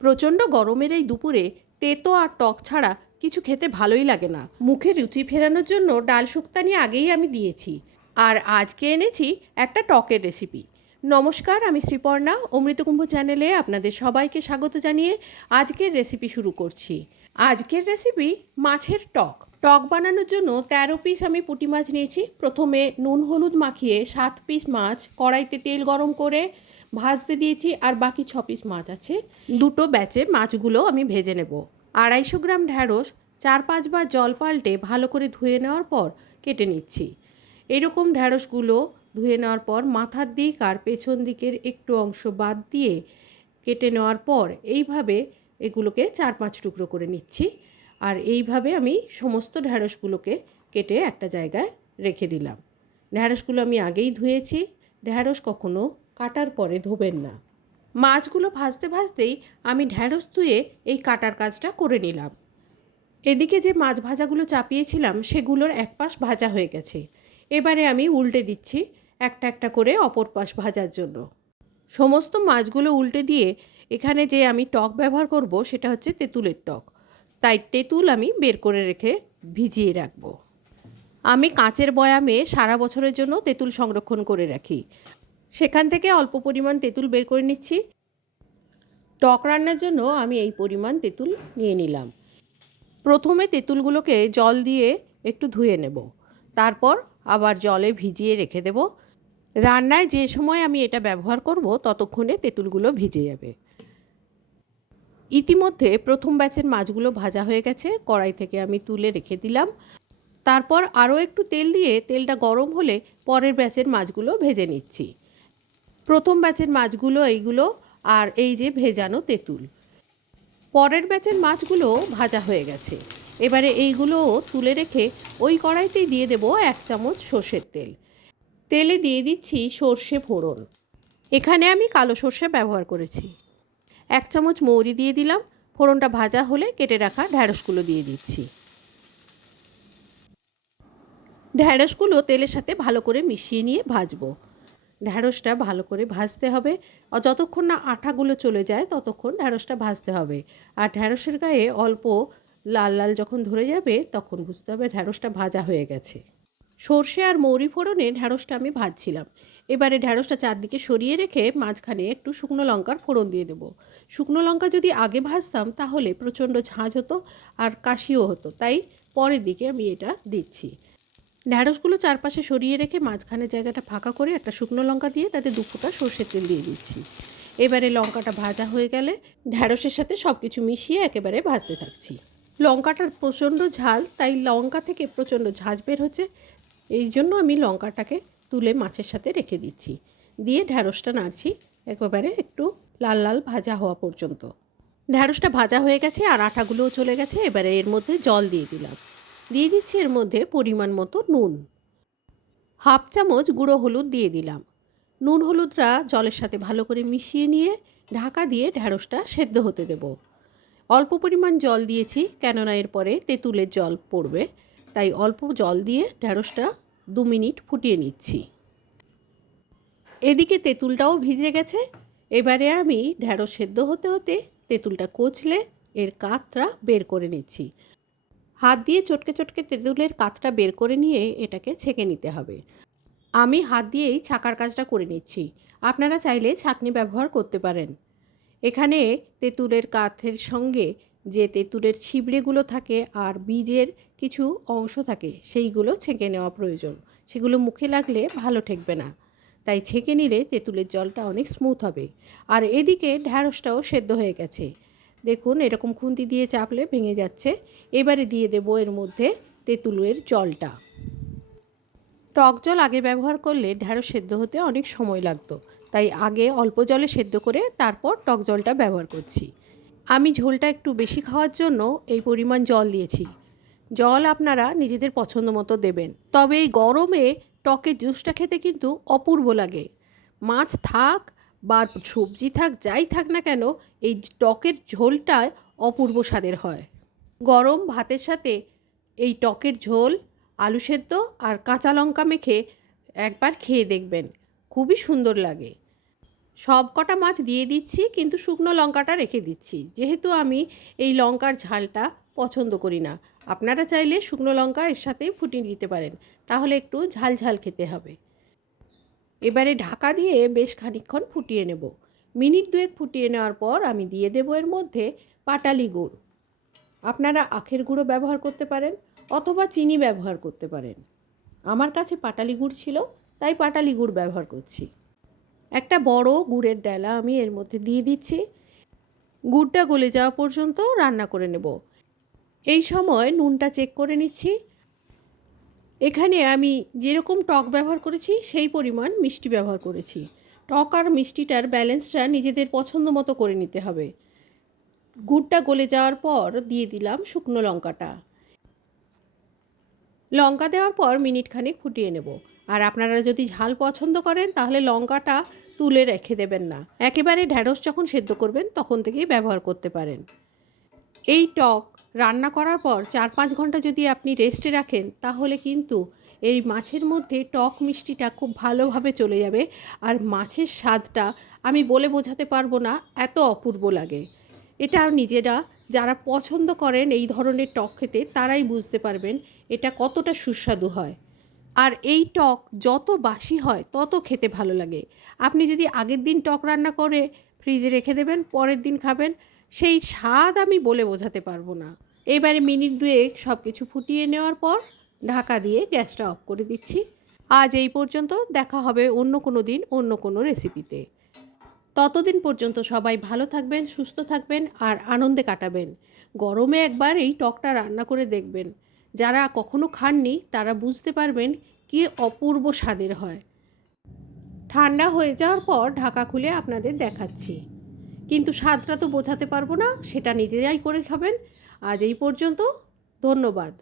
প্রচণ্ড গরমের এই দুপুরে তেতো আর টক ছাড়া কিছু খেতে ভালোই লাগে না। মুখে রুচি ফেরানোর জন্য ডাল শুক্তানি আগেই আমি দিয়েছি। আর আজকে এনেছি একটা টকের রেসিপি নমস্কার, আমি শ্রীপর্ণা, অমৃতকুম্ভ চ্যানেলে আপনাদের সবাইকে স্বাগত জানিয়ে আজকের রেসিপি শুরু করছি। আজকের রেসিপি মাছের টক। টক বানানোর জন্য তেরো পিস আমি পুঁটি মাছ নিয়েছি। প্রথমে নুন হলুদ মাখিয়ে সাত পিস মাছ কড়াইতে তেল গরম করে ভাজতে দিয়েছি আর বাকি ছ পিস মাছ আছে। দুটো ব্যাচে মাছগুলো আমি ভেজে নেব। আড়াইশো গ্রাম ঢ্যাঁড়স, চার পাঁচবার জল পাল্টে ভালো করে ধুয়ে নেওয়ার পর কেটে নিচ্ছি। এরকম ঢ্যাঁড়সগুলো ধুয়ে নেওয়ার পর মাথার দিক আর পেছন দিকের একটু অংশ বাদ দিয়ে কেটে নেওয়ার পর এইভাবে এগুলোকে চার পাঁচ টুকরো করে নিচ্ছি। আর এইভাবে আমি সমস্ত ঢ্যাঁড়সগুলোকে কেটে একটা জায়গায় রেখে দিলাম। ঢ্যাঁড়সগুলো আমি আগেই ধুয়েছি। ঢ্যাঁড়স কখনো কাটার পরে ধোবেন না। মাছগুলো ভাজতে ভাজতেই আমি ঢ্যাঁড়স ধুয়ে এই কাটার কাজটা করে নিলাম। এদিকে যে মাছ ভাজাগুলো চাপিয়েছিলাম, সেগুলোর এক পাশ ভাজা হয়ে গেছে। এবারে আমি উল্টে দিচ্ছি একটা একটা করে অপর পাশ ভাজার জন্য। সমস্ত মাছগুলো উল্টে দিয়ে এখানে যে আমি টক ব্যবহার করব, সেটা হচ্ছে তেঁতুলের টক। তাই তেঁতুল আমি বের করে রেখে ভিজিয়ে রাখব। আমি কাঁচের বয়ামে সারা বছরের জন্য তেঁতুল সংরক্ষণ করে রাখি। সেখান থেকে অল্প পরিমাণ তেঁতুল বের করে নিচ্ছি। টক রান্নার জন্য আমি এই পরিমাণ তেঁতুল নিয়ে নিলাম। প্রথমে তেঁতুলগুলোকে জল দিয়ে একটু ধুয়ে নেব। তারপর আবার জলে ভিজিয়ে রেখে দেব। রান্নায় যে সময় আমি এটা ব্যবহার করব, ততক্ষণে তেঁতুলগুলো ভিজে যাবে। ইতিমধ্যে প্রথম ব্যাচের মাছগুলো ভাজা হয়ে গেছে। কড়াই থেকে আমি তুলে রেখে দিলাম। তারপর আরও একটু তেল দিয়ে তেলটা গরম হলে পরের ব্যাচের মাছগুলো ভেজে নিচ্ছি। প্রথম ব্যাচের মাছগুলো এইগুলো আর এই যে ভেজানো তেঁতুল। পরের ব্যাচের মাছগুলো ভাজা হয়ে গেছে। এবারে এইগুলো তুলে রেখে ওই কড়াইতেই দিয়ে দেব এক চামচ সর্ষের তেল। তেলে দিয়ে দিচ্ছি সর্ষে ফোড়ন। এখানে আমি কালো সর্ষে ব্যবহার করেছি। এক চামচ মৌরি দিয়ে দিলাম। ফোড়নটা ভাজা হলে কেটে রাখা ঢ্যাঁড়সগুলো দিয়ে দিচ্ছি। ঢ্যাঁড়সগুলো তেলের সাথে ভালো করে মিশিয়ে নিয়ে ভাজবো। ঢ্যাঁড়সটা ভালো করে ভাজতে হবে। আর যতক্ষণ না আঠাগুলো চলে যায়, ততক্ষণ ঢ্যাঁড়সটা ভাজতে হবে। আর ঢ্যাঁড়সের গায়ে অল্প লাল লাল যখন ধরে যাবে, তখন বুঝতে হবে ঢ্যাঁড়সটা ভাজা হয়ে গেছে। সর্ষে আর মৌরি ফোড়নে ঢ্যাঁড়সটা আমি ভাজছিলাম। এবারে ঢ্যাঁড়সটা চারদিকে সরিয়ে রেখে মাঝখানে একটু শুকনো লঙ্কার ফোড়ন দিয়ে দেবো। শুকনো লঙ্কা যদি আগে ভাজতাম, তাহলে প্রচণ্ড ঝাঁঝ হতো আর কাশিও হতো। তাই পরের দিকে আমি এটা দিচ্ছি। ঢ্যাঁড়সগুলো চারপাশে সরিয়ে রেখে মাঝখানে জায়গাটা ফাঁকা করে একটা শুকনো লঙ্কা দিয়ে তাতে দু ফোঁটা সর্ষের তেল দিয়ে দিচ্ছি। এবারে লঙ্কাটা ভাজা হয়ে গেলে ঢ্যাঁড়সের সাথে সব কিছু মিশিয়ে একেবারে ভাজতে থাকছি। লঙ্কাটার প্রচণ্ড ঝাল, তাই লঙ্কা থেকে প্রচণ্ড ঝাঁঝ বের হচ্ছে। এই জন্য আমি লঙ্কাটাকে তুলে মাছের সাথে রেখে দিচ্ছি। দিয়ে ঢ্যাঁড়সটা নাড়ছি একেবারে একটু লাল লাল ভাজা হওয়া পর্যন্ত। ঢ্যাঁড়সটা ভাজা হয়ে গেছে আর আটাগুলোও চলে গেছে। এবারে এর মধ্যে জল দিয়ে দিলাম। দিয়ে দিচ্ছি এর মধ্যে পরিমাণ মতো নুন। হাফ চামচ গুঁড়ো হলুদ দিয়ে দিলাম। নুন হলুদটা জলের সাথে ভালো করে মিশিয়ে নিয়ে ঢাকা দিয়ে ঢ্যাঁড়সটা সেদ্ধ হতে দেব। অল্প পরিমাণ জল দিয়েছি, কেননা এরপরে তেঁতুলের জল পড়বে, তাই অল্প জল দিয়ে ঢ্যাঁড়সটা দু মিনিট ফুটিয়ে নিচ্ছি। এদিকে তেঁতুলটাও ভিজে গেছে। এবারে আমি ঢ্যাঁড়স সেদ্ধ হতে হতে তেঁতুলটা কচলে এর কাতটা বের করে নিচ্ছি। হাত দিয়ে চটকে চটকে তেঁতুলের কাতটা বের করে নিয়ে এটাকে ছেঁকে নিতে হবে। আমি হাত দিয়েই ছাকার কাজটা করে নিচ্ছি। আপনারা চাইলে ছাকনি ব্যবহার করতে পারেন। এখানে তেঁতুলের কাথের সঙ্গে যে তেঁতুলের ছিবড়েগুলো থাকে আর বীজের কিছু অংশ থাকে, সেইগুলো ছেঁকে নেওয়া প্রয়োজন। সেগুলো মুখে লাগলে ভালো ঠেকবে না। তাই ছেঁকে নিলে তেঁতুলের জলটা অনেক স্মুথ হবে। আর এদিকে ঢ্যাঁড়সটাও সেদ্ধ হয়ে গেছে। দেখুন, এরকম খুন্তি দিয়ে চাপলে ভেঙে যাচ্ছে। এবারে দিয়ে দেব এর মধ্যে তেঁতুলের জলটা। টক জল আগে ব্যবহার করলে ঢ্যাঁড়স সেদ্ধ হতে অনেক সময় লাগতো। তাই আগে অল্প জলে সেদ্ধ করে তারপর টক জলটা ব্যবহার করছি। আমি ঝোলটা একটু বেশি খাওয়ার জন্য এই পরিমাণ জল দিয়েছি। জল আপনারা নিজেদের পছন্দ মতো দেবেন। তবে এই গরমে টকের জুসটা খেতে কিন্তু অপূর্ব লাগে। মাছ থাক বা সবজি থাক, যাই থাক না কেন, এই টকের ঝোলটা অপূর্ব স্বাদের হয়। গরম ভাতের সাথে এই টকের ঝোল, আলু সেদ্ধ আর কাঁচা লঙ্কা মেখে একবার খেয়ে দেখবেন। খুবই সুন্দর লাগে। সব কটা মাছ দিয়ে দিচ্ছি, কিন্তু শুকনো লঙ্কাটা রেখে দিচ্ছি। যেহেতু আমি এই লঙ্কার ঝালটা পছন্দ করি না, আপনারা চাইলে শুকনো লঙ্কা এর সাথে ফুটিয়ে দিতে পারেন। তাহলে একটু ঝাল ঝাল খেতে হবে। এবারে ঢাকা দিয়ে বেশ খানিকক্ষণ ফুটিয়ে নেব। মিনিট দুয়েক ফুটিয়ে নেওয়ার পর আমি দিয়ে দেবো এর মধ্যে পাটালি গুড়। আপনারা আখের গুঁড়ো ব্যবহার করতে পারেন অথবা চিনি ব্যবহার করতে পারেন। আমার কাছে পাটালি গুড় ছিল, তাই পাটালি গুড় ব্যবহার করছি। একটা বড় গুড়ের ডালা আমি এর মধ্যে দিয়ে দিচ্ছি। গুড়টা গলে যাওয়া পর্যন্ত রান্না করে নেব। এই সময় নুনটা চেক করে নিচ্ছি। এখানে আমি যেরকম টক ব্যবহার করেছি, সেই পরিমাণ মিষ্টি ব্যবহার করেছি। টক আর মিষ্টিটার ব্যালেন্সটা নিজেদের পছন্দ মতো করে নিতে হবে। গুড়টা গলে যাওয়ার পর দিয়ে দিলাম শুকনো লঙ্কাটা। লঙ্কা দেওয়ার পর মিনিট খানেক ফুটিয়ে নেব। আর আপনারা যদি ঝাল পছন্দ করেন, তাহলে লঙ্কাটা তুলে রেখে দেবেন না। একেবারে ঢ্যাঁড়স যখন সেদ্ধ করবেন, তখন থেকেই ব্যবহার করতে পারেন। এই টক রান্না করার পর চার পাঁচ ঘণ্টা যদি আপনি রেস্টে রাখেন, তাহলে কিন্তু এই মাছের মধ্যে টক মিষ্টিটা খুব ভালোভাবে চলে যাবে। আর মাছের স্বাদটা আমি বলে বোঝাতে পারব না, এত অপূর্ব লাগে। এটা নিজেরা যারা পছন্দ করেন এই ধরনের টক খেতে, তারাই বুঝতে পারবেন এটা কতটা সুস্বাদু হয়। আর এই টক যত বাসি হয়, তত খেতে ভালো লাগে। আপনি যদি আগের দিন টক রান্না করে ফ্রিজে রেখে দেবেন, পরের দিন খাবেন সেই স্বাদ আমি বলে বোঝাতে পারব না। এবারে মিনিট দুয়েক সব কিছু ফুটিয়ে নেওয়ার পর ঢাকা দিয়ে গ্যাসটা অফ করে দিচ্ছি। আজ এই পর্যন্ত দেখা হবে অন্য কোনো দিন, অন্য কোনো রেসিপিতে। ততদিন পর্যন্ত সবাই ভালো থাকবেন, সুস্থ থাকবেন আর আনন্দে কাটাবেন। গরমে একবার এই টকটা রান্না করে দেখবেন। যারা কখনো খাননি, তারা বুঝতে পারবেন কি অপূর্ব স্বাদের হয়। ঠান্ডা হয়ে যাওয়ার পর ঢাকা খুলে আপনাদের দেখাচ্ছি। কিন্তু স্বাদটা তো বোঝাতে পারব না সেটা নিজেরাই করে খাবেন। আজ এই পর্যন্ত ধন্যবাদ।